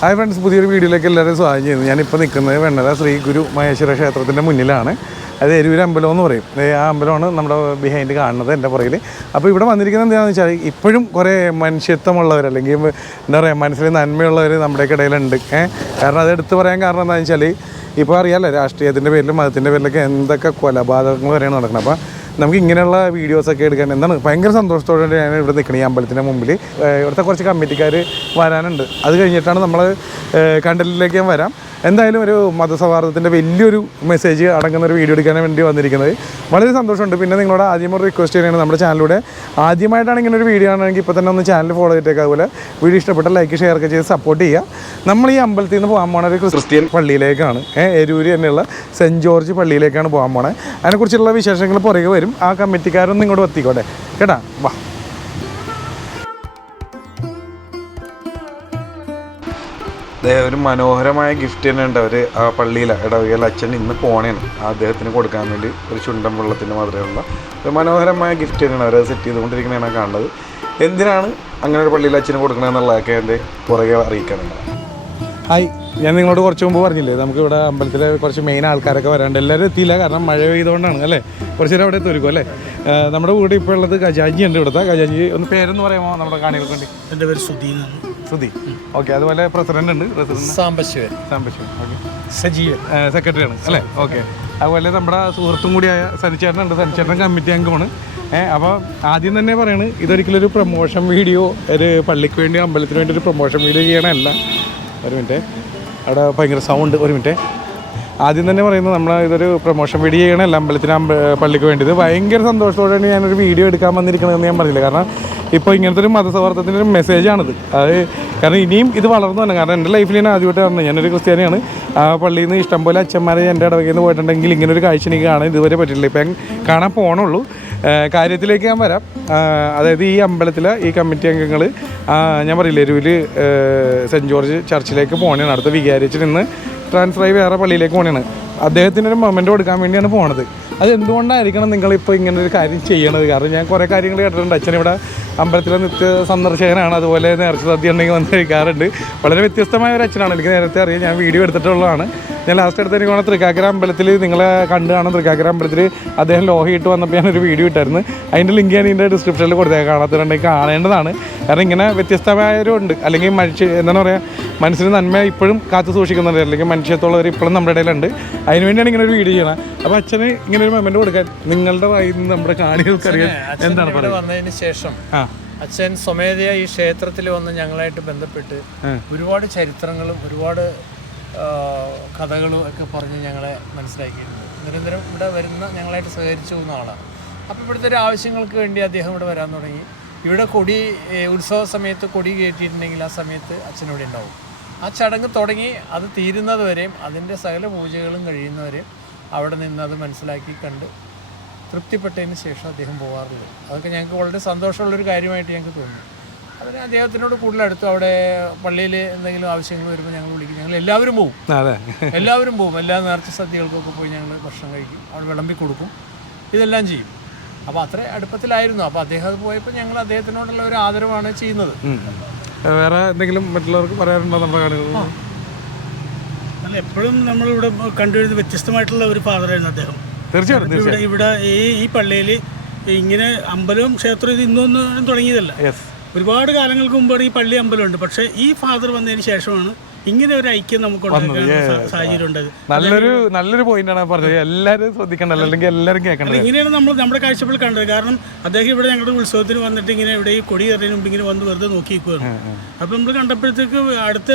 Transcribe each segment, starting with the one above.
Hi friends പുതിയൊരു വീഡിയോയിലേക്ക് എല്ലാവരും സ്വാഗതം ചെയ്യുന്നു. ഞാനിപ്പോൾ നിൽക്കുന്നത് വെണ്ണല ശ്രീ ഗുരു മഹേശ്വര ക്ഷേത്രത്തിന്റെ മുന്നിലാണ്. അത് എരൂര് അമ്പലം എന്ന് പറയും. ആ അമ്പലമാണ് നമ്മുടെ ബിഹൈൻഡ് കാണുന്നത് എന്റെ പുറകിൽ അപ്പോൾ ഇവിടെ വന്നിരിക്കുന്നത് എന്താണെന്ന് വെച്ചാൽ ഇപ്പോഴും കുറേ മനുഷ്യത്വമുള്ളവർ അല്ലെങ്കിൽ എന്താ പറയുക മനസ്സിൽ നന്മയുള്ളവർ നമ്മുടെ ഇടയിലുണ്ട്. കാരണം അത് എടുത്തു പറയാൻ കാരണം എന്താണെന്ന് വെച്ചാൽ ഇപ്പോൾ അറിയാമല്ലോ രാഷ്ട്രീയത്തിന്റെ പേരിലും മതത്തിന്റെ പേരിലൊക്കെ എന്തൊക്കെ കൊലപാതകങ്ങൾ വരെയാണ് നടക്കുന്നത്. അപ്പോൾ നമുക്ക് ഇങ്ങനെയുള്ള വീഡിയോസൊക്കെ എടുക്കാൻ എന്താണ് ഭയങ്കര സന്തോഷത്തോടെ ഞാൻ ഇവിടെ നിൽക്കണം ഈ അമ്പലത്തിന്റെ മുമ്പിൽ. ഇവിടുത്തെ കുറച്ച് കമ്മിറ്റിക്കാർ വരാനുണ്ട്. അത് കഴിഞ്ഞിട്ടാണ് നമ്മൾ കണ്ടലിലേക്ക് ഞാൻ വരാം. എന്തായാലും ഒരു മതസൗഹാർദ്ദത്തിന്റെ വലിയൊരു മെസ്സേജ് അടങ്ങുന്ന ഒരു വീഡിയോ എടുക്കാൻ വേണ്ടി വന്നിരിക്കുന്നത്. വളരെ സന്തോഷമുണ്ട്. പിന്നെ നിങ്ങളോട് ആദ്യം ഒരു റിക്വസ്റ്റ് ചെയ്യുകയാണ് നമ്മുടെ ചാനലിലൂടെ ആദ്യമായിട്ടാണ് ഇങ്ങനെ ഒരു വീഡിയോ ആണെങ്കിൽ ഇപ്പോൾ തന്നെ ഒന്ന് ചാനൽ ഫോളോ ചെയ്തിട്ടേക്ക് അതുപോലെ. വീഡിയോ ഇഷ്ടപ്പെട്ട ലൈക്ക് ഷെയർ ഒക്കെ ചെയ്ത് സപ്പോർട്ട് ചെയ്യുക. നമ്മൾ ഈ അമ്പലത്തിൽ നിന്ന് പോകാൻ പോണ ഒരു ക്രിസ്ത്യൻ പള്ളിയിലേക്കാണ്. ഏഹ് എരൂര് തന്നെയുള്ള സെന്റ് ജോർജ് പള്ളിയിലേക്കാണ് പോകാൻ പോണത് അതിനെക്കുറിച്ചുള്ള വിശേഷങ്ങൾ പുറകെ വരും. ആ കമ്മിറ്റിക്കാരൊന്നും ഇങ്ങോട്ട് എത്തിക്കോട്ടെ. കേട്ടാ? വാ. ഒരു മനോഹരമായ ഗിഫ്റ്റ് തന്നെ ഉണ്ട് അവർ ആ പള്ളിയിൽ ഇടവകയിൽ അച്ഛൻ ഇന്ന് പോണേണ്. അദ്ദേഹത്തിന് കൊടുക്കാൻ വേണ്ടി ഒരു ചുണ്ടൻ വെള്ളത്തിന്റെ മാതിരിയുള്ള ഒരു മനോഹരമായ ഗിഫ്റ്റ് തന്നെയാണ് അവർ സെറ്റ് ചെയ്തുകൊണ്ടിരിക്കുന്നതാണ് കാണുന്നത്. എന്തിനാണ് അങ്ങനെ ഒരു പള്ളിയിൽ അച്ഛന് കൊടുക്കണമെന്നുള്ളതൊക്കെ എന്റെ പുറകെ അറിയിക്കാനുണ്ട്. ഹായ് ഞാൻ നിങ്ങളോട് കുറച്ച് മുമ്പ് പറഞ്ഞില്ലേ നമുക്ക് ഇവിടെ അമ്പലത്തിൽ കുറച്ച് മെയിൻ ആൾക്കാരൊക്കെ വരാണ്ട് എല്ലാവരും എത്തിയില്ല കാരണം മഴ പെയ്തുകൊണ്ടാണ് അല്ലേ? കുറച്ച് നേരം അവിടെ എത്തുമായിരിക്കും അല്ലേ? നമ്മുടെ കൂടെ ഇപ്പോൾ ഉള്ളത് ഗജാഞ്ചി ഉണ്ട് ഇവിടുത്തെ ഗജാഞ്ചി ഒന്ന് പേരെന്ന് പറയുമോ നമ്മുടെ കാണികൾക്ക് വേണ്ടി? എന്റെ പേര് സുധീ എന്നാണ്. സുധി. ഓക്കെ അതുപോലെ പ്രസിഡന്റ് ഉണ്ട് president Sambasivan Sambasivan okay Sajeevan. Secretary ആണ് അല്ലേ? ഓക്കെ അതുപോലെ നമ്മുടെ സുഹൃത്തും കൂടിയായ സനിച്ചേട്ടനുണ്ട് സനിച്ചേട്ടൻ കമ്മിറ്റി അംഗമാണ്. ഏഹ് അപ്പോൾ ആദ്യം തന്നെ പറയുന്നത് ഇതൊരിക്കലും ഒരു പ്രൊമോഷൻ വീഡിയോ ഒരു പള്ളിക്ക് വേണ്ടി അമ്പലത്തിന് വേണ്ടി ഒരു പ്രൊമോഷൻ വീഡിയോ ചെയ്യണമല്ല ഒരു മിനിറ്റ്. അവിടെ ഭയങ്കര സൗണ്ട് ഒരു മിനിറ്റ്. ആദ്യം തന്നെ പറയുന്നത് നമ്മൾ ഇതൊരു പ്രൊമോഷൻ വീഡിയോ ചെയ്യണമല്ല അമ്പലത്തിന് അമ്പ പള്ളിക്ക് വേണ്ടിയത്. ഭയങ്കര സന്തോഷത്തോടെയാണ് ഞാനൊരു വീഡിയോ എടുക്കാൻ വന്നിരിക്കണമെന്ന് ഞാൻ പറഞ്ഞില്ല. കാരണം ഇപ്പോൾ ഇങ്ങനത്തെ ഒരു മതസൗഹാർദ്ദത്തിന്റെ ഒരു മെസ്സേജാണിത് അത് കാരണം ഇനിയും ഇത് വളർന്നു തന്നെ കാരണം എന്റെ ലൈഫിൽ ഞാൻ ആദ്യമായിട്ട് കാണുന്നത് ഞാനൊരു ക്രിസ്ത്യാനിയാണ്. ആ പള്ളിയിൽ നിന്ന് ഇഷ്ടംപോലെ അച്ഛന്മാരെ എന്റെ ഇടവകയിൽ നിന്ന് പോയിട്ടുണ്ടെങ്കിൽ ഇങ്ങനെ ഒരു കാഴ്ച എനിക്ക് കാണാൻ ഇതുവരെ പറ്റില്ല ഇപ്പം കാണാൻ പോകണുള്ളൂ കാര്യത്തിലേക്ക് ഞാൻ വരാം. അതായത് ഈ അമ്പലത്തിലെ ഈ കമ്മിറ്റി അംഗങ്ങൾ ഞാൻ പറയില്ലേ എരുവിൽ സെന്റ് ജോർജ് ചർച്ചിലേക്ക് പോകണേണ് അടുത്ത വികാരിച്ചിൽ ട്രാൻസ്ഫർ ആയി വേറെ പള്ളിയിലേക്ക് പോകണേണ് അദ്ദേഹത്തിന് ഒരു മൊമെന്റ് കൊടുക്കാൻ വേണ്ടിയാണ് പോണത്. അത് എന്തുകൊണ്ടായിരിക്കണം നിങ്ങളിപ്പോൾ ഇങ്ങനെ ഒരു കാര്യം ചെയ്യണത്? കാരണം ഞാൻ കുറേ കാര്യങ്ങൾ കേട്ടിട്ടുണ്ട്. അച്ഛൻ ഇവിടെ അമ്പലത്തിലെ നിത്യ സന്ദർശകനാണ്. അതുപോലെ നേർച്ച സദ്യ ഉണ്ടെങ്കിൽ വന്ന് കഴിക്കാറുണ്ട്. വളരെ വ്യത്യസ്തമായ ഒരു അച്ഛനാണ്. എനിക്ക് നേരത്തെ അറിയാം ഞാൻ വീഡിയോ എടുത്തിട്ടുള്ളതാണ്. ഞാൻ ലാസ്റ്റ് എടുത്ത് എനിക്ക് വേണം തൃക്കാക്കര അമ്പലത്തിൽ നിങ്ങളെ കണ്ടു കാണാൻ തൃക്കാക്കര അമ്പലത്തിൽ അദ്ദേഹം ലോഹയിട്ട് വന്നപ്പോൾ ഞാനൊരു വീഡിയോ ഇട്ടായിരുന്നു. അതിന്റെ ലിങ്ക് ഞാൻ ഇതിന്റെ ഡിസ്ക്രിപ്ഷനിൽ കൊടുത്തേക്കാം. കാണാത്തതുണ്ടെങ്കിൽ കാണേണ്ടതാണ്. കാരണം ഇങ്ങനെ വ്യത്യസ്തമായവരും ഉണ്ട് അല്ലെങ്കിൽ മനുഷ്യ എന്താണ് പറയുക മനസ്സിന് നന്മ ഇപ്പോഴും കാത്തു സൂക്ഷിക്കുന്നുണ്ട്. അല്ലെങ്കിൽ മനുഷ്യത്തുള്ളവർ ഇപ്പോഴും നമ്മുടെ ഇടയിലുണ്ട്. അതിനുവേണ്ടിയാണ് ഇങ്ങനെ ഒരു വീഡിയോ ചെയ്യണം അപ്പോൾ അച്ഛന് ഇങ്ങനെ ഒരു മൊമെന്റ് കൊടുക്കാൻ. നിങ്ങളുടെ വായിൽ നിന്ന് നമ്മുടെ കാണികൾക്കറിയാം എന്താണ് പറയുന്നത്? വന്നതിന് ശേഷം അച്ഛൻ സ്വമേധയാ ഈ ക്ഷേത്രത്തിൽ വന്ന് ഞങ്ങളായിട്ട് ബന്ധപ്പെട്ട് ഒരുപാട് ചരിത്രങ്ങളും ഒരുപാട് കഥകളും ഒക്കെ പറഞ്ഞ് ഞങ്ങളെ മനസ്സിലാക്കിയിട്ടുണ്ട്. നിരന്തരം ഇവിടെ വരുന്ന ഞങ്ങളായിട്ട് സഹകരിച്ചു പോകുന്ന ആളാണ്. അപ്പോൾ ഇവിടുത്തെ ഒരു ആവശ്യങ്ങൾക്ക് വേണ്ടി അദ്ദേഹം ഇവിടെ വരാൻ തുടങ്ങി. ഇവിടെ കൊടി ഉത്സവ സമയത്ത് കൊടി കയറ്റിയിട്ടുണ്ടെങ്കിൽ ആ സമയത്ത് അച്ഛനോട് ഉണ്ടാവും. ആ ചടങ്ങ് തുടങ്ങി അത് തീരുന്നത് വരെയും അതിന്റെ സകല പൂജകളും കഴിയുന്നവരെയും അവിടെ നിന്ന് അത് മനസ്സിലാക്കി കണ്ട് തൃപ്തിപ്പെട്ടതിന് ശേഷം അദ്ദേഹം പോകാറുള്ളത് അതൊക്കെ ഞങ്ങൾക്ക് വളരെ സന്തോഷമുള്ളൊരു കാര്യമായിട്ട് ഞങ്ങൾക്ക് തോന്നി. അതിന് അദ്ദേഹത്തിനോട് കൂടുതൽ അടുത്തു അവിടെ പള്ളിയിൽ എന്തെങ്കിലും ആവശ്യങ്ങൾ വരുമ്പോൾ ഞങ്ങൾ വിളിക്കും. ഞങ്ങൾ എല്ലാവരും പോവും. എല്ലാവരും പോവും. എല്ലാ നേർച്ച സദ്യകൾക്കൊക്കെ പോയി ഞങ്ങൾ ഭക്ഷണം കഴിക്കും. അവിടെ വിളമ്പി കൊടുക്കും. ഇതെല്ലാം ചെയ്യും. അപ്പോൾ അത്ര അടുപ്പത്തിലായിരുന്നു. അപ്പോൾ അദ്ദേഹം അത് പോയപ്പോൾ ഞങ്ങൾ അദ്ദേഹത്തിനോടുള്ള ഒരു ആദരവാണ് ചെയ്യുന്നത്. വേറെ എന്തെങ്കിലും മറ്റുള്ളവർക്ക് പറയാറുണ്ടോ നമ്മുടെ കാണികൾ അല്ല എപ്പോഴും നമ്മളിവിടെ കണ്ടുവരുന്ന വ്യത്യസ്തമായിട്ടുള്ള ഒരു ഫാദറായിരുന്നു അദ്ദേഹം. തീർച്ചയായിട്ടും ഇവിടെ ഇവിടെ ഈ ഈ പള്ളിയിൽ ഇങ്ങനെ അമ്പലവും ക്ഷേത്രം ഇത് ഇന്നൊന്നും തുടങ്ങിയതല്ല. ഒരുപാട് കാലങ്ങൾക്ക് മുമ്പാണ് ഈ പള്ളി അമ്പലമുണ്ട്. പക്ഷേ ഈ ഫാദർ വന്നതിന് ശേഷമാണ് ഇങ്ങനെ ഒരു ഐക്യം നമുക്ക് നല്ലൊരു നല്ലൊരു പോയിന്റാണ് പറഞ്ഞത്. എല്ലാവരും ശ്രദ്ധിക്കണ്ടല്ലോ അല്ലെങ്കിൽ എല്ലാവരും കേൾക്കണ്ടത് ഇങ്ങനെയാണ് നമ്മൾ നമ്മുടെ കാഴ്ചപ്പാടിൽ കണ്ടത്. കാരണം അദ്ദേഹം ഇവിടെ ഞങ്ങളുടെ ഉത്സവത്തിന് വന്നിട്ട് ഇങ്ങനെ ഇവിടെ ഈ കൊടി കയറിയതിന് മുമ്പ് ഇങ്ങനെ വന്ന് വെറുതെ നോക്കി നിൽക്കുകയാണ് അപ്പം നമ്മൾ കണ്ടപ്പോഴത്തേക്ക് അടുത്ത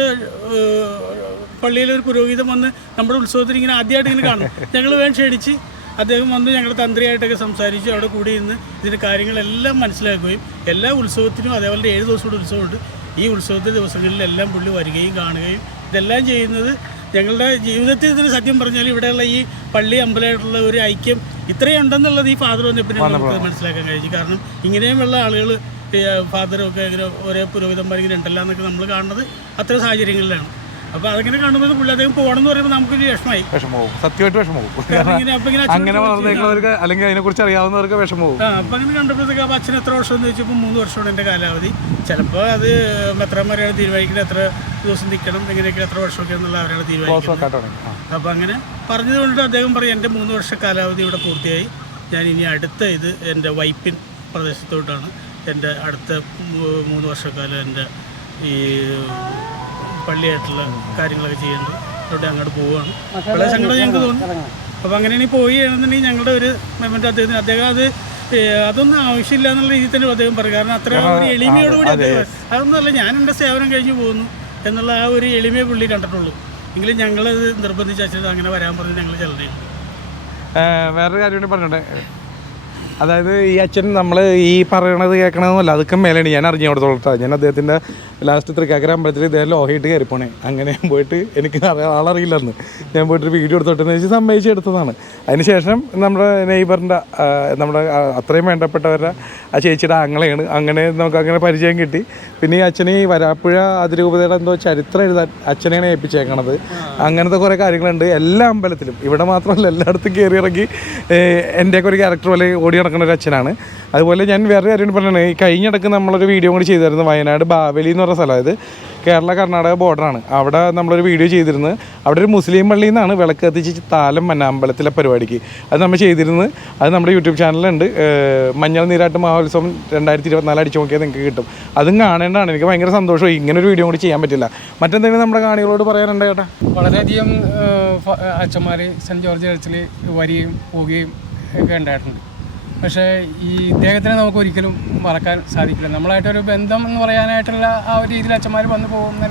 ഏഹ്, പള്ളിയിലെ ഒരു പുരോഹിതൻ വന്ന് നമ്മുടെ ഉത്സവത്തിന് ഇങ്ങനെ ആദ്യമായിട്ട് ഇങ്ങനെ കാണും. ഞങ്ങൾ വേണം ക്ഷണിച്ച് അദ്ദേഹം വന്ന് ഞങ്ങളുടെ തന്ത്രിയായിട്ടൊക്കെ സംസാരിച്ചു അവിടെ കൂടി ഇരുന്ന് ഇതിന്റെ കാര്യങ്ങളെല്ലാം മനസ്സിലാക്കുകയും എല്ലാ ഉത്സവത്തിനും അതേപോലെ ഏഴ് ദിവസം കൂടെ ഉത്സവമുണ്ട്. ഈ ഉത്സവത്തെ ദിവസങ്ങളിലെല്ലാം പുള്ളി വരികയും കാണുകയും ഇതെല്ലാം ചെയ്യുന്നത് ഞങ്ങളുടെ ജീവിതത്തിൽ ഇതിന് സത്യം പറഞ്ഞാൽ ഇവിടെയുള്ള ഈ പള്ളി അമ്പലമായിട്ടുള്ള ഒരു ഐക്യം ഇത്രയും ഉണ്ടെന്നുള്ളത് ഈ ഫാദർ വന്നപ്പോൾ നമുക്ക് മനസ്സിലാക്കാൻ കഴിഞ്ഞു. കാരണം ഇങ്ങനെയുമുള്ള ആളുകൾ ഫാദറും ഒക്കെ ഇങ്ങനെ ഒരേ പുരോഹിതന്മാർ ഇങ്ങനെ ഉണ്ടല്ലോ എന്നൊക്കെ നമ്മൾ കാണുന്നത് അത്തരം സാഹചര്യങ്ങളിലാണ്. അപ്പോൾ അതിങ്ങനെ കാണുമ്പോൾ പുള്ളി അദ്ദേഹം പോകണം എന്ന് പറയുമ്പോൾ നമുക്കൊരു വിഷമമായി. വിഷമവും സത്യമായിട്ട് വിഷമവും അപ്പം അങ്ങനെ വളർന്നേക്കുന്നവർക്ക് അല്ലെങ്കിൽ അതിനെ കുറിച്ച് അറിയാവുന്നവർക്ക് വിഷമവും അപ്പൊ അങ്ങനെ കണ്ടപ്പോഴത്തേക്ക് അച്ഛൻ എത്ര വർഷം എന്ന് ചോദിച്ചപ്പോൾ മൂന്ന് വർഷമാണ് എന്റെ കാലാവധി. ചിലപ്പോൾ അത് മെത്രന്മാരാണ് തീരുമാനിക്കുന്നത് എത്ര ദിവസം നിൽക്കണം എങ്ങനെയൊക്കെ എത്ര വർഷമൊക്കെ എന്നുള്ള അവരാണ് തീരുമാനിക്കുന്നത്. അപ്പോൾ അങ്ങനെ പറഞ്ഞത് കൊണ്ട് അദ്ദേഹം പറയും എന്റെ മൂന്ന് വർഷ കാലാവധി ഇവിടെ പൂർത്തിയായി. ഞാൻ ഇനി അടുത്ത ഇത് എന്റെ വൈപ്പിൻ പ്രദേശത്തോട്ടാണ്. എന്റെ അടുത്ത മൂന്ന് വർഷക്കാലം എന്റെ ഈ പള്ളിയായിട്ടുള്ള കാര്യങ്ങളൊക്കെ ചെയ്യുന്നുണ്ട് അവിടെ അങ്ങോട്ട് പോവുകയാണ്. വളരെ സങ്കടം ഞങ്ങൾക്ക് തോന്നി അപ്പോൾ അങ്ങനെ ഇനി പോയി എന്നുണ്ടെങ്കിൽ ഞങ്ങളുടെ ഒരു മെമ്മന്റ് അദ്ദേഹത്തിന് അദ്ദേഹം അത് അതൊന്നും ആവശ്യമില്ല എന്നുള്ള രീതിയിൽ തന്നെ അദ്ദേഹം പറയും. കാരണം അത്ര ഒരു എളിമയോടുകൂടി അദ്ദേഹം അതൊന്നുമല്ല ഞാൻ എന്റെ സേവനം കഴിഞ്ഞ് പോകുന്നു എന്നുള്ള ആ ഒരു എളിമയെ പുള്ളി കണ്ടിട്ടുള്ളൂ. എങ്കിലും ഞങ്ങളത് നിർബന്ധിച്ച് അച്ഛൻ അങ്ങനെ വരാൻ പറഞ്ഞ് ഞങ്ങൾ ചെല്ലണേ വേറൊരു കാര്യം കൂടി പറഞ്ഞോട്ടെ? അതായത് ഈ അച്ഛൻ നമ്മൾ ഈ പറയണത് കേൾക്കണമെന്നല്ല അതൊക്കെ മേലാണ് ഞാൻ അറിഞ്ഞു അവിടെ തൊട്ടാ ഞാൻ അദ്ദേഹത്തിന്റെ ലാസ്റ്റ് തൃക്കാക്കര അമ്പലത്തിൽ ഇദ്ദേഹം ലോഹയിട്ട് കയറിപ്പോണേ. അങ്ങനെ പോയിട്ട് എനിക്ക് ആളറിയില്ലെന്ന് ഞാൻ പോയിട്ട് ഒരു വീഡിയോ എടുത്തോട്ടെന്ന് വെച്ച് സമ്മതിച്ച് എടുത്തതാണ്. അതിനുശേഷം നമ്മുടെ നെയ്ബറിന്റെ നമ്മുടെ അത്രയും വേണ്ടപ്പെട്ടവരുടെ ആ ചേച്ചിയുടെ അങ്ങളെയാണ് അങ്ങനെ നമുക്ക് അങ്ങനെ പരിചയം കിട്ടി. പിന്നെ ഈ അച്ഛനെ ഈ വരാപ്പുഴ അതിരൂപതയുടെ എന്തോ ചരിത്രം എഴുതാൻ അച്ഛനെയാണ് ഏൽപ്പിച്ചേക്കണത്. അങ്ങനത്തെ കുറേ കാര്യങ്ങളുണ്ട്. എല്ലാ അമ്പലത്തിലും. ഇവിടെ മാത്രമല്ല എല്ലായിടത്തും കയറി ഇറങ്ങി എന്റെയൊക്കെ ഒരു ക്യാരക്ടർ പോലെ ഓടി നടക്കുന്ന ഒരു അച്ഛനാണ്. അതുപോലെ ഞാൻ വേറെ കാര്യം പറഞ്ഞത് ഈ കഴിഞ്ഞിടക്ക് നമ്മളൊരു വീഡിയോ കൂടി ചെയ്തിരുന്നു വയനാട് ബാവലി എന്ന് പറഞ്ഞ സ്ഥലം. അതായത് കേരള കർണാടക ബോർഡറാണ് അവിടെ നമ്മളൊരു വീഡിയോ ചെയ്തിരുന്നത് അവിടെ ഒരു മുസ്ലിം പള്ളിയിൽ നിന്നാണ് വിളക്ക് കത്തിച്ച് താലം മന്ന അമ്പലത്തിലെ പരിപാടിക്ക്. അത് നമ്മൾ ചെയ്തിരുന്നത് അത് നമ്മുടെ യൂട്യൂബ് ചാനലുണ്ട് മഞ്ഞൾ നീരാട്ട് മഹോത്സവം രണ്ടായിരത്തി ഇരുപത്തിനാല് അടിച്ചു നോക്കിയാൽ നിങ്ങൾക്ക് കിട്ടും. അതും കാണേണ്ടതാണ്. എനിക്ക് ഭയങ്കര സന്തോഷമായി. ഇങ്ങനെ ഒരു വീഡിയോ കൂടി ചെയ്യാൻ പറ്റില്ല. മറ്റെന്തെങ്കിലും നമ്മുടെ കാണികളോട് പറയാനുണ്ട് ചേട്ടാ? വളരെയധികം അച്ഛന്മാർ സെന്റ് ജോർജ് ചർച്ചിൽ വരികയും പോവുകയും ഒക്കെ ഉണ്ടായിട്ടുണ്ട്. പക്ഷേ ഈ ഇദ്ദേഹത്തിനെ നമുക്ക് ഒരിക്കലും മറക്കാൻ സാധിക്കില്ല. നമ്മളായിട്ടൊരു ബന്ധം എന്ന് പറയാനായിട്ടുള്ള ആ ഒരു രീതിയിൽ അച്ഛന്മാർ വന്നു പോകുന്ന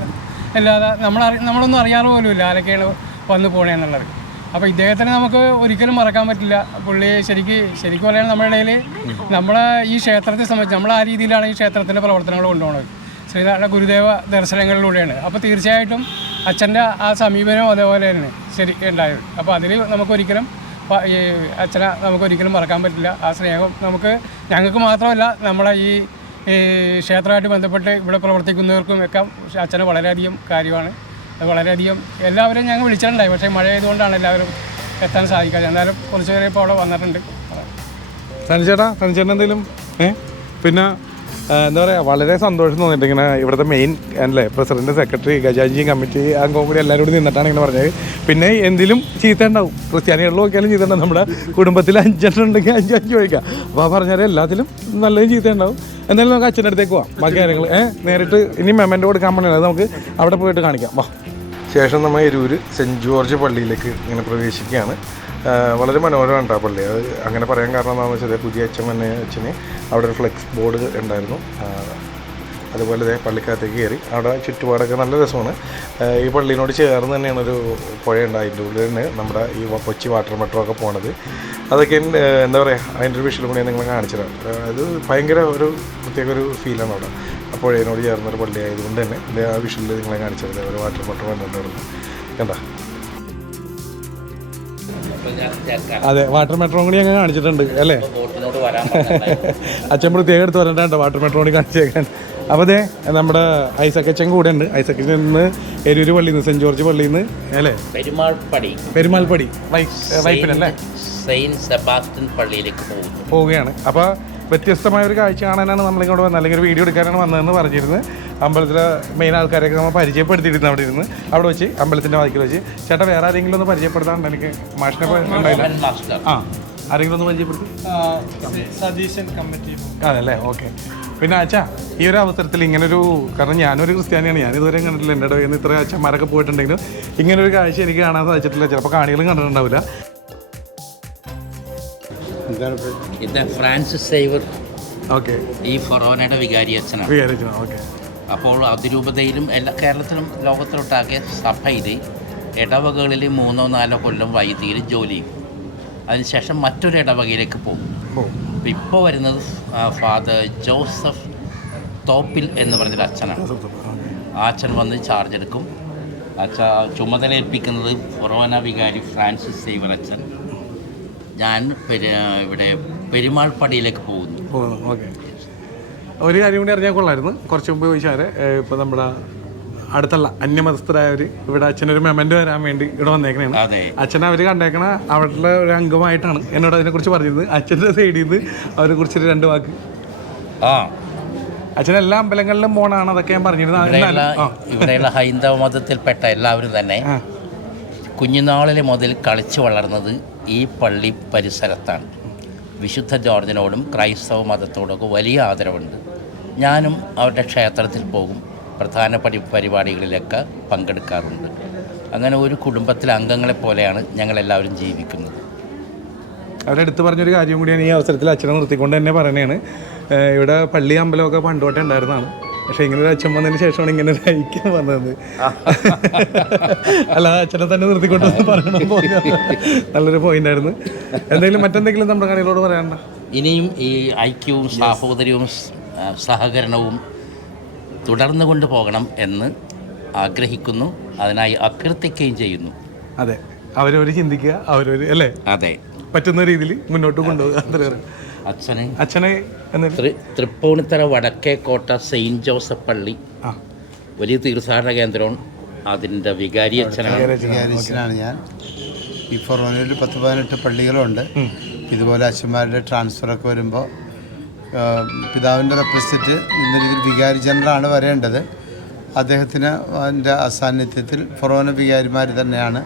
അല്ലാതെ നമ്മൾ നമ്മളൊന്നും അറിയാറ് പോലുമില്ല ആരൊക്കെയാണ് വന്നു പോണേന്നുള്ളത് അപ്പോൾ ഇദ്ദേഹത്തിനെ നമുക്ക് ഒരിക്കലും മറക്കാൻ പറ്റില്ല. പുള്ളി ശരിക്ക് ശരിക്കും പറയുകയാണെങ്കിൽ നമ്മുടെ ഇടയിൽ നമ്മളെ ഈ ക്ഷേത്രത്തെ സംബന്ധിച്ച് നമ്മൾ ആ രീതിയിലാണ് ഈ ക്ഷേത്രത്തിന്റെ പ്രവർത്തനങ്ങൾ കൊണ്ടുപോകുന്നത് ശ്രീനാരായണ ഗുരുദേവ ദർശനങ്ങളിലൂടെയാണ്. അപ്പോൾ തീർച്ചയായിട്ടും അച്ഛന്റെ ആ സമീപനവും അതേപോലെ തന്നെ ശരി ഉണ്ടായത്. അപ്പോൾ അതിൽ നമുക്കൊരിക്കലും ഈ അച്ഛനെ നമുക്കൊരിക്കലും മറക്കാൻ പറ്റില്ല. ആ സ്നേഹം നമുക്ക് ഞങ്ങൾക്ക് മാത്രമല്ല നമ്മളെ ഈ ക്ഷേത്രമായിട്ട് ബന്ധപ്പെട്ട് ഇവിടെ പ്രവർത്തിക്കുന്നവർക്കും ഒക്കെ അച്ഛന് വളരെയധികം കാര്യമാണ്. അത് വളരെയധികം എല്ലാവരും ഞങ്ങൾ വിളിച്ചിട്ടുണ്ടായി. പക്ഷേ മഴ ആയതുകൊണ്ടാണ് എല്ലാവരും എത്താൻ സാധിക്കാതെ. എന്നാലും കുറച്ച് പേരെ ഇപ്പോൾ അവിടെ വന്നിട്ടുണ്ട്. തനിച്ചേട്ടാ തനിച്ചേട്ടൻ എന്തെങ്കിലും ഏ? പിന്നെ എന്താ പറയുക വളരെ സന്തോഷം തോന്നിയിട്ട് ഇങ്ങനെ ഇവിടുത്തെ മെയിൻ അല്ലേ പ്രസിഡന്റ് സെക്രട്ടറി ഗജാജി കമ്മിറ്റി അംഗവും കൂടി എല്ലാവരും കൂടി നിന്നിട്ടാണ് ഇങ്ങനെ പറഞ്ഞത്. പിന്നെ എന്തിലും ചീത്ത ഉണ്ടാവും. ക്രിസ്ത്യാനികളിൽ നോക്കിയാലും ചീത്ത ഉണ്ടാവും. നമ്മുടെ കുടുംബത്തിൽ അഞ്ചെണ്ണം ഉണ്ടെങ്കിൽ അഞ്ച് അഞ്ച് ചോദിക്കാം. അപ്പോൾ ആ പറഞ്ഞാൽ എല്ലാത്തിലും നല്ലതും ചീത്ത ഉണ്ടാവും. എന്തായാലും നമുക്ക് അച്ഛന്റെ അടുത്തേക്ക് പോവാം. ബാക്കി കാര്യങ്ങൾ ഏഹ് നേരിട്ട് ഇനി മെമ്മന്റ് കൊടുക്കാൻ പറ്റില്ല അത് നമുക്ക് അവിടെ പോയിട്ട് കാണിക്കാം. വാ. ശേഷം നമ്മൾ എരൂര് സെന്റ് ജോർജ് പള്ളിയിലേക്ക് ഇങ്ങനെ പ്രവേശിക്കുകയാണ്. വളരെ മനോഹരമാണ് കേട്ടോ പള്ളി. അത് അങ്ങനെ പറയാൻ കാരണം എന്താണെന്ന് വെച്ചാൽ പുതിയ അച്ഛൻ തന്നെ അച്ഛന് അവിടെ ഒരു ഫ്ലെക്സ് ബോർഡ് ഉണ്ടായിരുന്നു. അതുപോലെ ദേ പള്ളിക്കകത്തേക്ക് കയറി. അവിടെ ചുറ്റുപാടൊക്കെ നല്ല രസമാണ്. ഈ പള്ളിനോട് ചേർന്ന് തന്നെയാണ് ഒരു പുഴയുണ്ട് അതിന്റെ ഉള്ളിൽ തന്നെ നമ്മുടെ ഈ കൊച്ചി വാട്ടർ മെട്രോ ഒക്കെ പോണത്. അതൊക്കെ എന്താ പറയുക അതിന്റെ ഒരു വിഷയം കൂടി നിങ്ങൾ കാണിച്ചതാണ് അത് ഭയങ്കര ഒരു പ്രത്യേക ഒരു ഫീലാണ് അവിടെ. ആ പുഴയോട് ചേർന്നൊരു പള്ളി ആയതുകൊണ്ട് തന്നെ ആ വിഷയിൽ നിങ്ങളെ കാണിച്ചത് ഒരു വാട്ടർ മെട്രോ വന്നിട്ടുണ്ടായിരുന്നു കണ്ടാ? അതെ വാട്ടർ മെട്രോണി കൂടി ഞങ്ങൾ കാണിച്ചിട്ടുണ്ട് അല്ലേ. അച്ഛൻ പ്രത്യേകം എടുത്ത് വരണ്ടാണ്ട് വാട്ടർ മെട്രോണി കൂടി കാണിച്ചേക്കാൻ. അപ്പോൾ അതെ നമ്മുടെ ഐസക്കച്ചൻ കൂടെ ഉണ്ട്. ഐസക്കച്ചൻ നിന്ന് എരൂര് പള്ളിയിൽ നിന്ന് സെന്റ് ജോർജ് പള്ളിയിൽ നിന്ന് അല്ലേ? പെരുമാൾപ്പടി പെരുമാൾപ്പടി വൈപ്പിനല്ലേ സെബാസ്റ്റ്യൻ പള്ളിയിലേക്ക് പോവുകയാണ്. അപ്പോൾ വ്യത്യസ്തമായ ഒരു കാഴ്ച കാണാനാണ് നമ്മളിങ്ങോട്ട് വന്നത്. അല്ലെങ്കിൽ ഒരു വീഡിയോ എടുക്കാനാണ് വന്നതെന്ന് പറഞ്ഞിരുന്നത്. അമ്പലത്തിലെ മെയിൻ ആൾക്കാരെയൊക്കെ നമ്മൾ പരിചയപ്പെടുത്തിയിരുന്നു അവിടെ ഇരുന്ന്. അവിടെ വെച്ച് അമ്പലത്തിന്റെ വാതിക്കൽ വെച്ച്. ചേട്ടൻ വേറെ ആരെങ്കിലും ഒന്ന് പരിചയപ്പെടുത്താൻ എനിക്ക് മാഷിനെ ഉണ്ടായില്ല. ആ ആരെങ്കിലും ഒന്ന് പരിചയപ്പെടുത്തി. സതീശൻ കമ്മിറ്റി. അതല്ലേ ഓക്കെ. പിന്നെ അച്ഛാ ഈ ഒരു അവസരത്തിൽ ഇങ്ങനൊരു കാരണം ഞാനൊരു ക്രിസ്ത്യാനിയാണ്. ഞാൻ ഇതുവരെ കണ്ടിട്ടില്ല എന്റെ ഇടയിൽ നിന്ന് ഇത്ര അച്ഛന്മാരൊക്കെ പോയിട്ടുണ്ടെങ്കിലും ഇങ്ങനൊരു ഒരു കാഴ്ച എനിക്ക് കാണാൻ സാധിച്ചിട്ടില്ല. ചിലപ്പോൾ കാണികളും കണ്ടിട്ടുണ്ടാവില്ല. ഇത് ഫ്രാൻസിസ് സേവർ ഓക്കെ. ഈ ഫൊറോനയുടെ വികാരി അച്ഛനാണ്. വികാരി അച്ഛനാണ്. ഓക്കെ. അപ്പോൾ അതിരൂപതയിലും എല്ലാ കേരളത്തിലും ലോകത്തിലൊട്ടാകെ സഭയിൽ ഇടവകകളിൽ മൂന്നോ നാലോ കൊല്ലം വൈദികർ ജോലി ചെയ്യും. അതിനുശേഷം മറ്റൊരു ഇടവകയിലേക്ക് പോകും. അപ്പോൾ ഇപ്പോൾ വരുന്നത് ഫാദർ ജോസഫ് തോപ്പിൽ എന്ന് പറഞ്ഞൊരു അച്ഛനാണ്. ആ. അച്ഛൻ വന്ന് ചാർജ് എടുക്കും. അച്ഛ ചുമതല ഏൽപ്പിക്കുന്നത് ഫൊറോന വികാരി ഫ്രാൻസിസ് സേവർ അച്ഛൻ. ഞാൻ പെരു ഇവിടെ പെരുമാൾപ്പടിയിലേക്ക് പോകുന്നു. ഒരു കാര്യം കൂടി അറിഞ്ഞാൽ കൊള്ളായിരുന്നു. കുറച്ച് മുമ്പ് ചോദിച്ചാൽ ഇപ്പോൾ നമ്മുടെ അടുത്തുള്ള അന്യമതസ്ഥരായവർ ഇവിടെ അച്ഛനൊരു മെമന്റ് വരാൻ വേണ്ടി ഇവിടെ വന്നേക്കണേ അച്ഛൻ അവർ കണ്ടേക്കണ അവിടെ ഒരു അംഗമായിട്ടാണ് എന്നോട് അതിനെക്കുറിച്ച് പറഞ്ഞത് അച്ഛന്റെ സൈഡിൽ നിന്ന് അവരെ കുറിച്ചൊരു രണ്ട് വാക്ക്. ആ. അച്ഛൻ എല്ലാ അമ്പലങ്ങളിലും പോണാണ് അതൊക്കെ ഞാൻ പറഞ്ഞിരുന്നത്. ഇവിടെയുള്ള ഹൈന്ദവ മതത്തിൽപ്പെട്ട എല്ലാവരും തന്നെ കുഞ്ഞുനാളിലെ മുതൽ കളിച്ചു വളർന്നത് ഈ പള്ളി പരിസരത്താണ്. വിശുദ്ധ ജോർജിനോടും ക്രൈസ്തവ മതത്തോടൊക്കെ വലിയ ആദരവുണ്ട്. ഞാനും അവരുടെ ക്ഷേത്രത്തിൽ പോകും. പ്രധാന പരി പരിപാടികളിലൊക്കെ പങ്കെടുക്കാറുണ്ട്. അങ്ങനെ ഒരു കുടുംബത്തിലെ അംഗങ്ങളെ പോലെയാണ് ഞങ്ങളെല്ലാവരും ജീവിക്കുന്നത്. അവരെടുത്ത് പറഞ്ഞൊരു കാര്യം കൂടിയാണ് ഈ അവസരത്തിൽ അച്ഛനെ നിർത്തിക്കൊണ്ട് തന്നെ പറയണതാണ് ഇവിടെ പള്ളി അമ്പലമൊക്കെ പണ്ടോട്ടേ ഉണ്ടായിരുന്നതാണ്. പക്ഷേ ഇങ്ങനെ ഒരു അച്ഛൻ വന്നതിന് ശേഷമാണ് ഇങ്ങനെ ഒരു ഐക്യം വന്നത്. അല്ല അച്ഛനെ തന്നെ നിർത്തിക്കൊണ്ടെന്ന് പറയണം നല്ലൊരു പോയിന്റ് ആയിരുന്നു. എന്തെങ്കിലും മറ്റെന്തെങ്കിലും നമ്മുടെ കാര്യങ്ങളോട് പറയാനുണ്ടോ? ഇനിയും ഈ ഐക്യവും സാഹോദര്യവും സഹകരണവും തുടർന്നു കൊണ്ടുപോകണം എന്ന് ആഗ്രഹിക്കുന്നു. അതിനായി അഭ്യർത്ഥിക്കുകയും ചെയ്യുന്നു. അതെ. അവരവർ ചിന്തിക്കുക അവരവർ അല്ലേ? അതെ. പറ്റുന്ന രീതിയിൽ മുന്നോട്ട് കൊണ്ടുപോകുക. അച്ഛന് അച്ഛനെ തൃപ്പൂണിത്തറ വടക്കേക്കോട്ട സെയിന്റ് ജോസഫ് പള്ളി. വലിയ തീർത്ഥാടന കേന്ദ്രവും അതിന്റെ വികാരി അച്ഛനാണ്. ഞാൻ. ഈ ഫൊറോനയിൽ പത്ത് പതിനെട്ട് പള്ളികളുണ്ട്. ഇതുപോലെ അച്ഛന്മാരുടെ ട്രാൻസ്ഫറൊക്കെ വരുമ്പോൾ പിതാവിന്റെ റെപ്രസെന്റ് ഇന്ന രീതിയിൽ വികാരി ജനറലാണ് വരേണ്ടത്. അദ്ദേഹത്തിന് അതിന്റെ അസാന്നിധ്യത്തിൽ ഫൊറോന വികാരിമാർ തന്നെയാണ്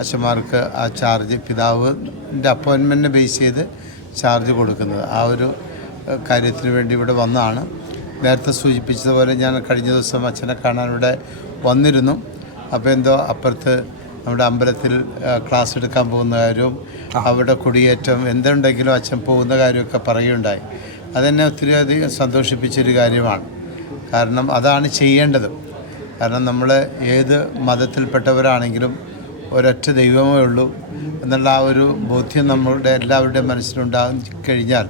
അച്ഛന്മാർക്ക് ആ ചാർജ് പിതാവിന്റെ അപ്പോയിൻമെന്റിനെ ബേസ് ചെയ്ത് ചാർജ് കൊടുക്കുന്നത്. ആ ഒരു കാര്യത്തിന് വേണ്ടി ഇവിടെ വന്നതാണ്. നേരത്തെ സൂചിപ്പിച്ചതുപോലെ ഞാൻ കഴിഞ്ഞ ദിവസം അച്ഛനെ കാണാൻ ഇവിടെ വന്നിരുന്നു. അപ്പോൾ എന്തോ അപ്പുറത്ത് നമ്മുടെ അമ്പലത്തിൽ ക്ലാസ് എടുക്കാൻ പോകുന്ന കാര്യവും അവിടെ കുടിയേറ്റം എന്തുണ്ടെങ്കിലും അച്ഛൻ പോകുന്ന കാര്യമൊക്കെ പറയുകയുണ്ടായി. അതെന്നെ ഒത്തിരി അധികം സന്തോഷിപ്പിച്ചൊരു കാര്യമാണ്. കാരണം അതാണ് ചെയ്യേണ്ടത്. കാരണം നമ്മൾ ഏത് മതത്തിൽപ്പെട്ടവരാണെങ്കിലും ഒരൊറ്റ ദൈവമേ ഉള്ളൂ എന്നുള്ള ആ ഒരു ബോധ്യം നമ്മളുടെ എല്ലാവരുടെയും മനസ്സിലുണ്ടാകും കഴിഞ്ഞാൽ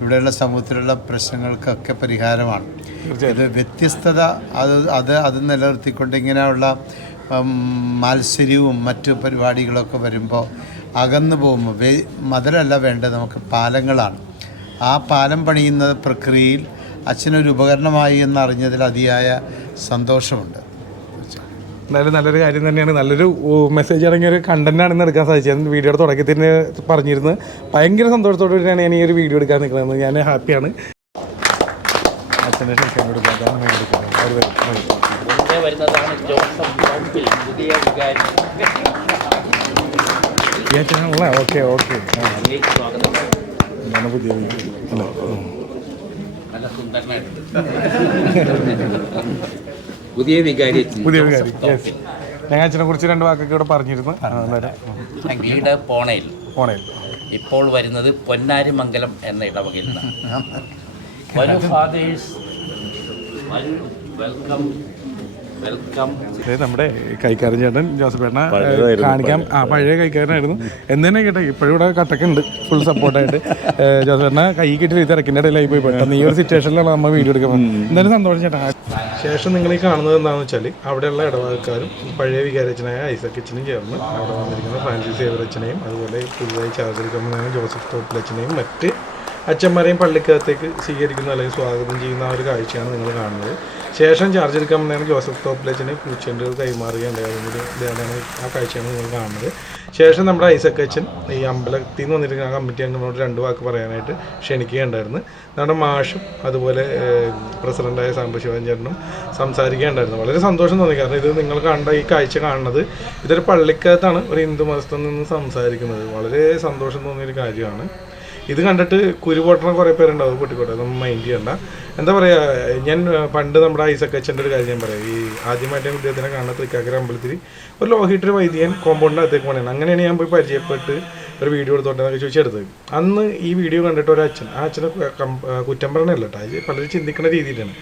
ഇവിടെയുള്ള സമൂഹത്തിലുള്ള പ്രശ്നങ്ങൾക്കൊക്കെ പരിഹാരമാണ്. ഇത് വ്യത്യസ്തത അത് അത് അത് നിലനിർത്തിക്കൊണ്ട് ഇങ്ങനെയുള്ള മത്സര്യവും മറ്റു പരിപാടികളൊക്കെ വരുമ്പോൾ അകന്നു പോകുമ്പോൾ മതരല്ല മതിലല്ല വേണ്ടത് നമുക്ക് പാലങ്ങളാണ്. ആ പാലം പണിയുന്ന പ്രക്രിയയിൽ അച്ഛനൊരു ഉപകരണമായി എന്നറിഞ്ഞതിൽ അതിയായ സന്തോഷമുണ്ട്. എന്തായാലും നല്ലൊരു കാര്യം തന്നെയാണ്. നല്ലൊരു മെസ്സേജ് അടങ്ങിയ ഒരു കണ്ടന്റാണ് ഇന്ന് എടുക്കാൻ സാധിച്ചത്. വീഡിയോയുടെ തുടക്കത്തിൽ തന്നെ പറഞ്ഞിരുന്നു. ഭയങ്കര സന്തോഷത്തോടു കൂടിയാണ് ഞാൻ ഈ ഒരു വീഡിയോ എടുക്കാൻ നിൽക്കുന്നത്. ഞാൻ ഹാപ്പിയാണ്. അച്ഛനെ ക്ഷണിക്കാൻ കൊടുക്കാം ഓക്കെ ഓക്കെ. ഇതാണ് പുതിയ അല്ലേ? പുതിയ വികാരി പുതിയ വികാരി. കുറിച്ച് രണ്ട് വാക്കൊക്കെ ഇവിടെ പറഞ്ഞിരുന്നു. വീട് പോണയിൽ പോണയിൽ ഇപ്പോൾ വരുന്നത് പൊന്നാരിമംഗലം എന്ന ഇടവകയിൽ നിന്നാണ്. വെൽക്കം നമ്മുടെ കൈക്കാരൻ ചേട്ടൻ ജോസഫ് ചേട്ടനെ കാണിക്കാം. ആ പഴയ കൈക്കാരനായിരുന്നു. എന്ന് തന്നെ കേട്ടെ ഇപ്പോഴും ഇവിടെ കട്ടക്കുണ്ട് ഫുൾ സപ്പോർട്ടായിട്ട് ജോസഫ് ചേട്ടനെ കൈ കിട്ടി തിരക്കിന്റെ ഇടയിലായി പോയി പെട്ടെന്ന് ഈ ഒരു സിറ്റുവേഷനിലാണ് നമ്മൾ വീഡിയോ എടുക്കുന്നത്. എന്തായാലും സന്തോഷം ചേട്ടാ. ശേഷം നിങ്ങൾ ഈ കാണുന്നത് എന്താണെന്ന് വെച്ചാൽ അവിടെയുള്ള ഇടവകക്കാരും പഴയ വികാരച്ചനായ ഐസക് അച്ഛനും ചേർന്ന് അവിടെ വന്നിരിക്കുന്ന ഫ്രാൻസിസ് സേവർ അച്ഛനെയും അതുപോലെ പുതുതായി ചാർജ് എടുക്കുന്ന ജോസഫ് തോപ്പിലച്ചനെയും മറ്റ് അച്ഛന്മാരെയും പള്ളിക്കകത്തേക്ക് സ്വീകരിക്കുന്ന അല്ലെങ്കിൽ സ്വാഗതം ചെയ്യുന്ന ആ ഒരു കാഴ്ചയാണ് നിങ്ങൾ കാണുന്നത്. ശേഷം ചാർജ് എടുക്കാൻ വന്നതാണ് ജോസഫ് തോപ്പിലച്ചന് പൂച്ചെണ്ടുകൾ കൈമാറുകയുണ്ടായിരുന്നു ഇതാണ് ആ കാഴ്ചയാണ് നിങ്ങൾ കാണുന്നത്. ശേഷം നമ്മുടെ ഐസക് അച്ഛൻ ഈ അമ്പലത്തിൽ നിന്ന് വന്നിരിക്കുന്ന ആ കമ്മിറ്റി അംഗങ്ങളോട് രണ്ട് വാക്ക് പറയാനായിട്ട് ക്ഷണിക്കുകയുണ്ടായിരുന്നു. നമ്മുടെ മാഷും അതുപോലെ പ്രസിഡന്റായ ചേട്ടനും സംസാരിക്കുകയുണ്ടായിരുന്നു. വളരെ സന്തോഷം തോന്നി. കാരണം ഇത് നിങ്ങൾ കണ്ട ഈ കാഴ്ച കാണുന്നത് ഇതൊരു പള്ളിക്കകത്താണ് ഒരു ഹിന്ദു മതസ്ഥൻ നിന്ന് സംസാരിക്കുന്നത്. വളരെ സന്തോഷം തോന്നിയൊരു കാര്യമാണ്. ഇത് കണ്ടിട്ട് കുരുപൊട്ടണ കുറേ പേരുണ്ടാവും കുട്ടിക്കോട്ടെ നമ്മൾ മൈൻഡ് ചെയ്യണ്ട. എന്താ പറയുക ഞാൻ പണ്ട് നമ്മുടെ ഐസക്ക് അച്ഛന്റെ ഒരു കാര്യം ഞാൻ പറയാം. ഈ ആദ്യമായിട്ട് വിദ്യാർത്ഥിനെ കാണുന്ന തൃക്കാക്കര അമ്പലത്തിൽ ഒരു ലോഹിട്ടർ വൈദ്യൻ കോമ്പൗണ്ടിന്റെ അകത്തേക്ക് പോകണേ അങ്ങനെയാണ് ഞാൻ പോയി പരിചയപ്പെട്ട് ഒരു വീഡിയോ എടുത്തോട്ടെ എന്നൊക്കെ ചോദിച്ചെടുത്തത് അന്ന് ഈ വീഡിയോ കണ്ടിട്ട് ഒരു അച്ഛൻ ആ അച്ഛനെ കുറ്റം പറയണല്ല കേട്ടോ. പലരും ചിന്തിക്കുന്ന രീതിയിലാണ്.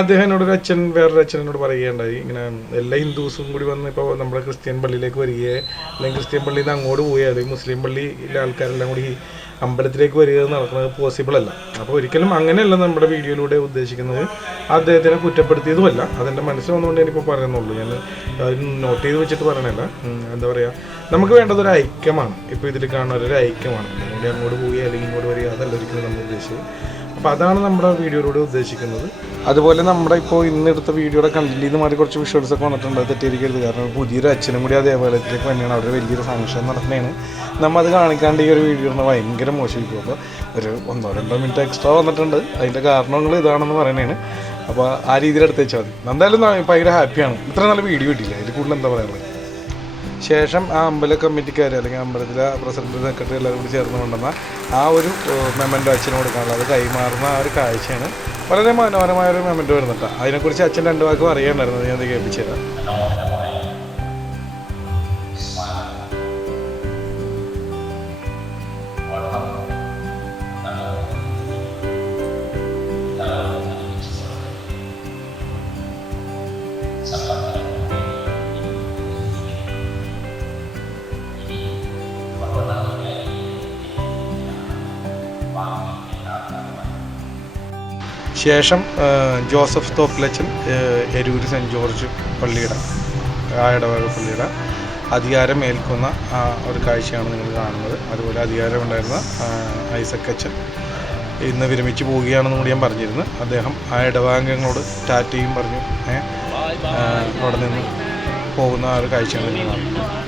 അദ്ദേഹം എന്നോട് ഒരു അച്ഛൻ വേറൊരു അച്ഛൻ എന്നോട് പറയുകയുണ്ടായി. ഇങ്ങനെ എല്ലാ ഹിന്ദുസും കൂടി വന്ന് ഇപ്പോൾ നമ്മുടെ ക്രിസ്ത്യൻ പള്ളിയിലേക്ക് വരികയെ അല്ലെങ്കിൽ ക്രിസ്ത്യൻ പള്ളിയിൽ നിന്ന് അങ്ങോട്ട് പോയാൽ മുസ്ലിം പള്ളിയിലെ ആൾക്കാരെല്ലാം കൂടി അമ്പലത്തിലേക്ക് വരിക നടക്കുന്നത് പോസിബിൾ അല്ല. അപ്പോൾ ഒരിക്കലും അങ്ങനെയല്ല നമ്മുടെ വീഡിയോയിലൂടെ ഉദ്ദേശിക്കുന്നത്. അദ്ദേഹത്തിനെ കുറ്റപ്പെടുത്തിയതുമല്ല. അതെന്റെ മനസ്സിൽ വന്നുകൊണ്ട് എനിക്കിപ്പോൾ പറയുന്നുള്ളൂ. ഞാൻ നോട്ട് ചെയ്ത് വെച്ചിട്ട് പറയണല്ല എന്താ പറയുക നമുക്ക് വേണ്ടത് ഒരു ഐക്യമാണ്. ഇപ്പോൾ ഇതിൽ കാണുന്ന ഒരു ഐക്യമാണ്. അങ്ങോട്ട് പോവുക അല്ലെങ്കിൽ ഇങ്ങോട്ട് വരിക അതല്ല ഒരിക്കലും നമ്മൾ ഉദ്ദേശിച്ചത്. അപ്പോൾ അതാണ് നമ്മുടെ വീഡിയോയിലൂടെ ഉദ്ദേശിക്കുന്നത്. അതുപോലെ നമ്മുടെ ഇപ്പോൾ ഇന്ന് എടുത്ത വീഡിയോയുടെ കണ്ടന്റ് നിന്ന് മാറി കുറച്ച് വിഷ്വൽസ് ഒക്കെ വന്നിട്ടുണ്ട്. തെറ്റിയിരിക്കരുത് കാരണം പുതിയൊരു അച്ഛനും കൂടി ആ ദേവാലയത്തിലേക്ക് തന്നെയാണ് അവിടെ വലിയൊരു ഫംഗ്ഷൻ നടത്തുന്നതാണ്. നമ്മൾ അത് കാണിക്കാണ്ട് ഈ ഒരു വീഡിയോ ഭയങ്കര മോശമായിരിക്കും. അപ്പോൾ ഒരു ഒന്നോ രണ്ടോ മിനിറ്റ് എക്സ്ട്രാ വന്നിട്ടുണ്ട്. അതിന്റെ കാരണങ്ങൾ ഇതാണെന്ന് പറയുന്നതാണ്. അപ്പോൾ ആ രീതിയിൽ എടുത്ത് വെച്ചാൽ മതി. എന്തായാലും ഭയങ്കര ഹാപ്പിയാണ് ഇത്ര നല്ല വീഡിയോ കിട്ടിയില്ല? അതിൽ കൂടുതൽ എന്താ പറയുന്നത് ശേഷം ആ അമ്പല കമ്മിറ്റിക്കാർ അല്ലെങ്കിൽ അമ്പലത്തിലെ പ്രസിഡന്റ് സെക്രട്ടറി എല്ലാവരും കൂടി ചേർന്ന് കൊണ്ടുവന്ന ആ ഒരു മെമ്മന്റെ അച്ഛന് കൊടുക്കാനുള്ളത് കൈമാറുന്ന ആ ഒരു കാഴ്ചയാണ് വളരെ മനോഹരമായ ഒരു മൊമെന്റ് വരുന്നുണ്ട്. അതിനെക്കുറിച്ച് അച്ഛൻ രണ്ട് വാക്ക് അറിയണ്ടായിരുന്നു ഞാൻ കേൾപ്പിച്ചു തരാം. ശേഷം ജോസഫ് തോപ്പിലച്ചൻ എരൂര് സെന്റ് ജോർജ് പള്ളിയുടെ ആ ഇടവക പള്ളിയുടെ അധികാരം ഏൽക്കുന്ന ഒരു കാഴ്ചയാണ് നിങ്ങൾ കാണുന്നത്. അതുപോലെ അധികാരമുണ്ടായിരുന്ന ഐസക് അച്ഛൻ ഇന്ന് വിരമിച്ച് പോവുകയാണെന്ന് കൂടി ഞാൻ പറഞ്ഞിരുന്നു. അദ്ദേഹം ആ ഇടവാംഗങ്ങളോട് ടാറ്റയും പറഞ്ഞു അവിടെ നിന്ന് പോകുന്ന ആ ഒരു കാഴ്ചയാണ് നിങ്ങൾ കാണുന്നത്.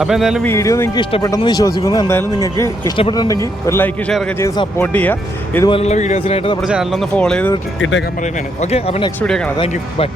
അപ്പോൾ എന്തായാലും വീഡിയോ നിങ്ങൾക്ക് ഇഷ്ടപ്പെട്ടെന്ന് വിശ്വസിക്കുന്നു. എന്തായാലും നിങ്ങൾക്ക് ഇഷ്ടപ്പെട്ടിട്ടുണ്ടെങ്കിൽ ഒരു ലൈക്ക് ഷെയർ ഒക്കെ ചെയ്ത് സപ്പോർട്ട് ചെയ്യുക. ഇതുപോലുള്ള വീഡിയോസിനായിട്ട് നമ്മുടെ ചാനലൊന്ന് ഫോളോ ചെയ്ത് ഇട്ടേക്കാൻ പറയുന്നതാണ്. ഓക്കെ അപ്പോൾ നെക്സ്റ്റ് വീഡിയോ കാണാം. Thank you bye